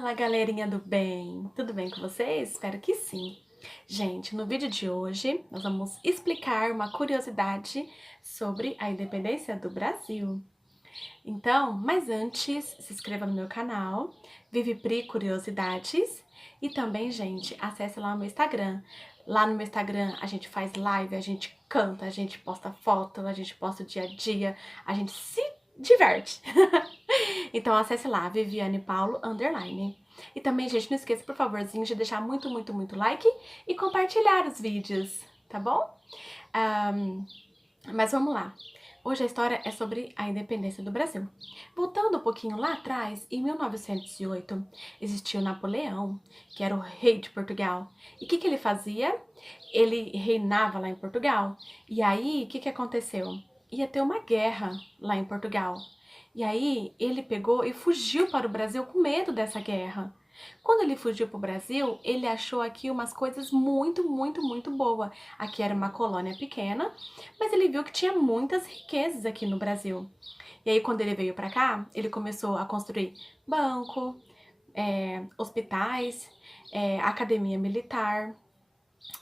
Fala, galerinha do bem! Tudo bem com vocês? Espero que sim! Gente, no vídeo de hoje nós vamos explicar uma curiosidade sobre a independência do Brasil. Então, mas antes, se inscreva no meu canal, Vivi Pri Curiosidades, e também, gente, acesse lá o meu Instagram. Lá no meu Instagram a gente faz live, a gente canta, a gente posta foto, a gente posta o dia a dia, a gente se diverte. Então acesse lá, Viviane Paulo, _. E também, gente, não esqueça, por favorzinho, de deixar muito like e compartilhar os vídeos, tá bom? Mas vamos lá. Hoje a história é sobre a independência do Brasil. Voltando um pouquinho lá atrás, em 1908, existiu Napoleão, que era o rei de Portugal. E o que ele fazia? Ele reinava lá em Portugal. E aí, o que aconteceu? Ia ter uma guerra lá em Portugal. E aí, ele pegou e fugiu para o Brasil com medo dessa guerra. Quando ele fugiu para o Brasil, ele achou aqui umas coisas muito boas. Aqui era uma colônia pequena, mas ele viu que tinha muitas riquezas aqui no Brasil. E aí, quando ele veio para cá, ele começou a construir banco, hospitais, academia militar.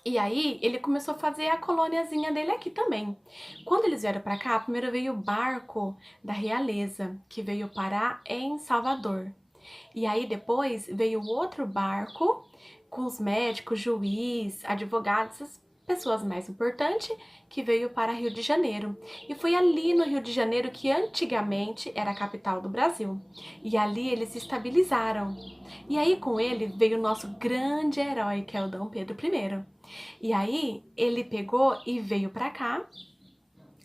E aí, ele começou a fazer a colôniazinha dele aqui também. Quando eles vieram para cá, primeiro veio o barco da realeza, que veio parar em Salvador. E aí depois veio outro barco com os médicos, juiz, advogados, as pessoas mais importantes, que veio para Rio de Janeiro. E foi ali no Rio de Janeiro que antigamente era a capital do Brasil. E ali eles se estabilizaram. E aí com ele veio o nosso grande herói, que é o Dom Pedro I. E aí ele pegou e veio para cá,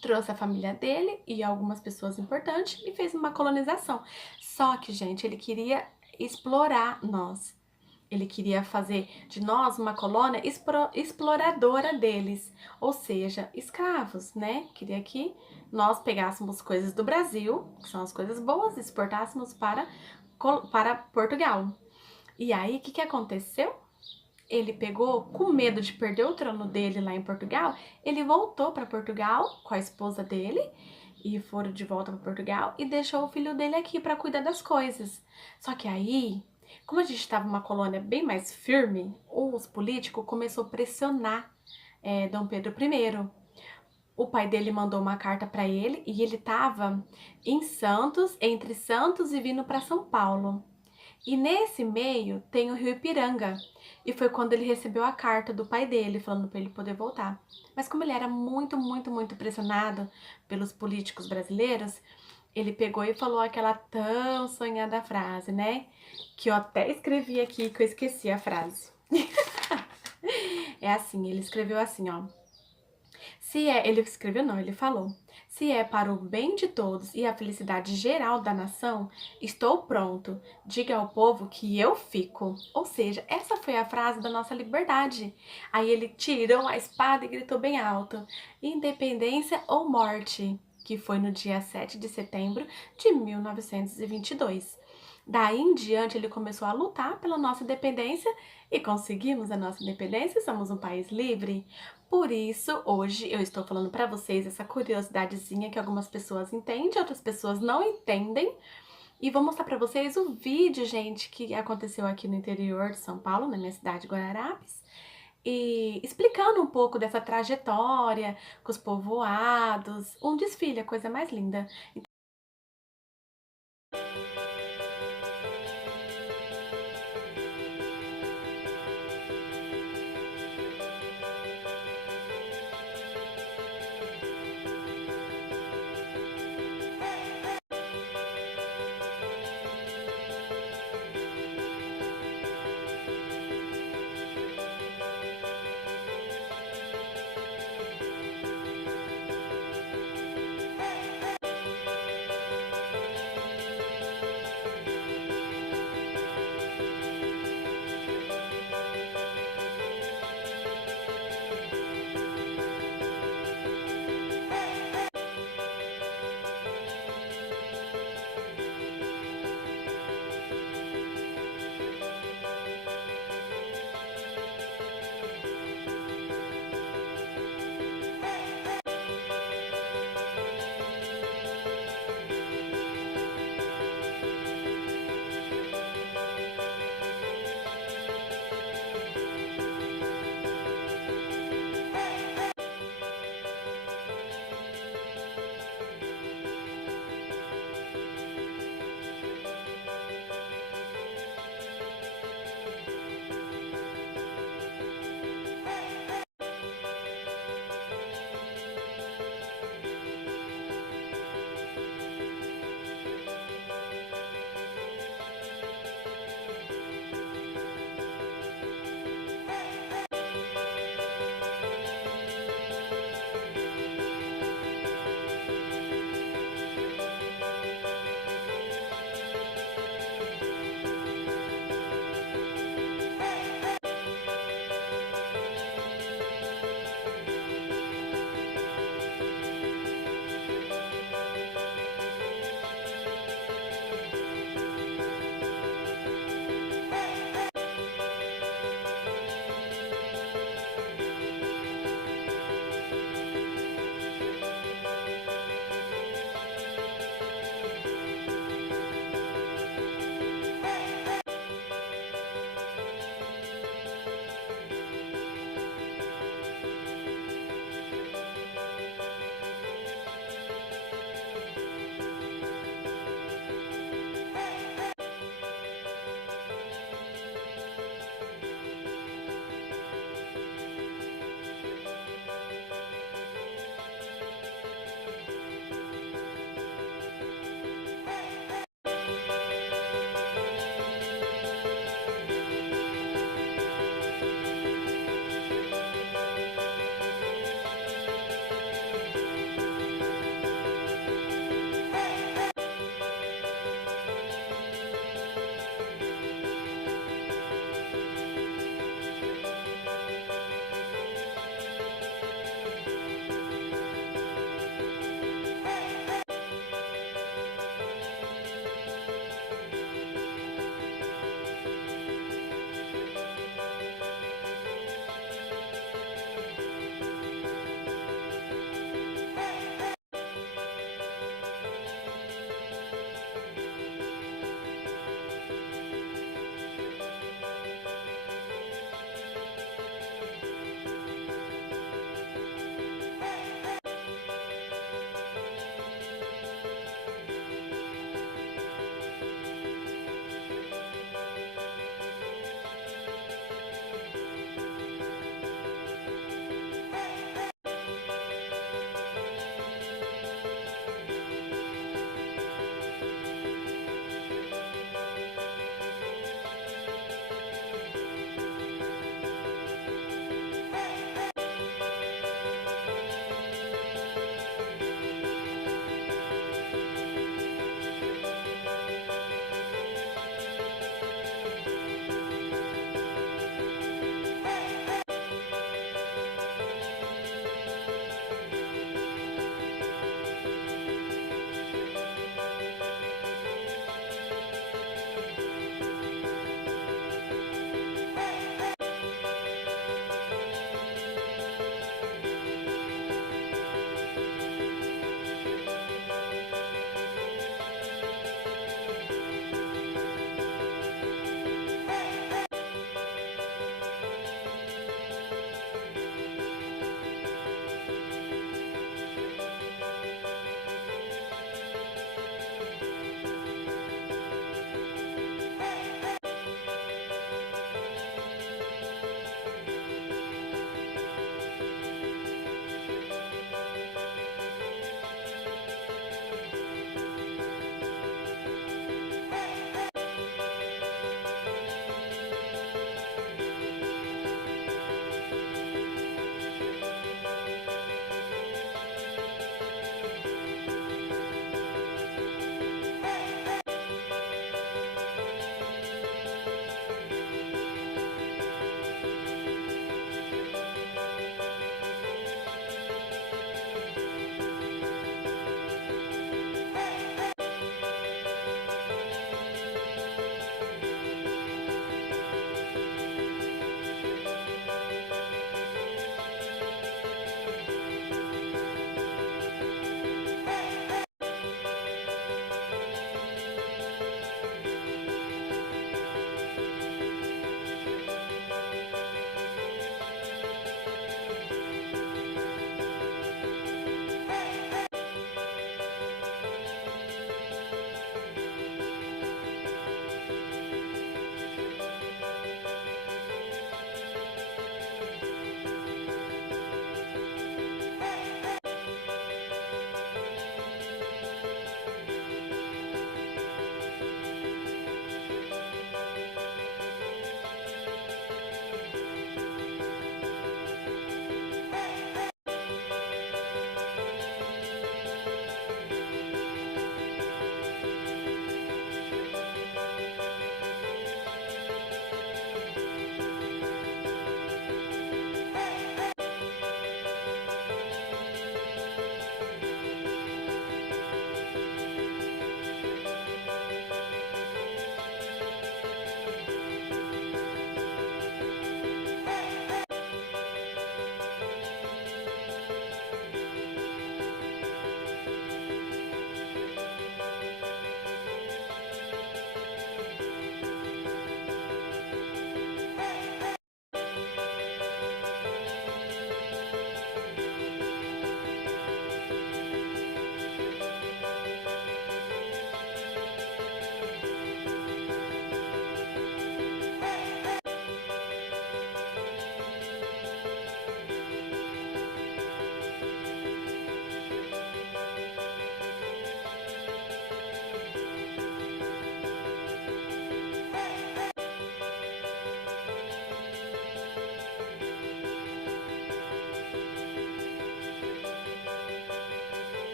trouxe a família dele e algumas pessoas importantes e fez uma colonização. Só que, gente, ele queria explorar nós. Ele queria fazer de nós uma colônia exploradora deles, ou seja, escravos, né? Queria que nós pegássemos coisas do Brasil, que são as coisas boas, e exportássemos para Portugal. E aí, o que aconteceu? Ele pegou, com medo de perder o trono dele lá em Portugal, ele voltou para Portugal com a esposa dele e foram de volta para Portugal e deixou o filho dele aqui para cuidar das coisas. Só que aí, como a gente estava uma colônia bem mais firme, os políticos começaram a pressionar Dom Pedro I. O pai dele mandou uma carta para ele e ele estava em Santos, entre Santos e vindo para São Paulo. E nesse meio tem o rio Ipiranga. E foi quando ele recebeu a carta do pai dele, falando para ele poder voltar. Mas como ele era muito pressionado pelos políticos brasileiros, ele pegou e falou aquela tão sonhada frase, né? Que eu até escrevi aqui, que eu esqueci a frase. É assim, ele escreveu assim, ó. Ele escreveu não, ele falou. Se é para o bem de todos e a felicidade geral da nação, estou pronto. Diga ao povo que eu fico. Ou seja, essa foi a frase da nossa liberdade. Aí ele tirou a espada e gritou bem alto: independência ou morte, que foi no dia 7 de setembro de 1922. Daí em diante ele começou a lutar pela nossa independência e conseguimos a nossa independência, somos um país livre. Por isso, hoje eu estou falando para vocês essa curiosidadezinha que algumas pessoas entendem, outras pessoas não entendem. E vou mostrar para vocês o vídeo, gente, que aconteceu aqui no interior de São Paulo, na minha cidade, Guararapes. E explicando um pouco dessa trajetória com os povoados, um desfile, a coisa mais linda.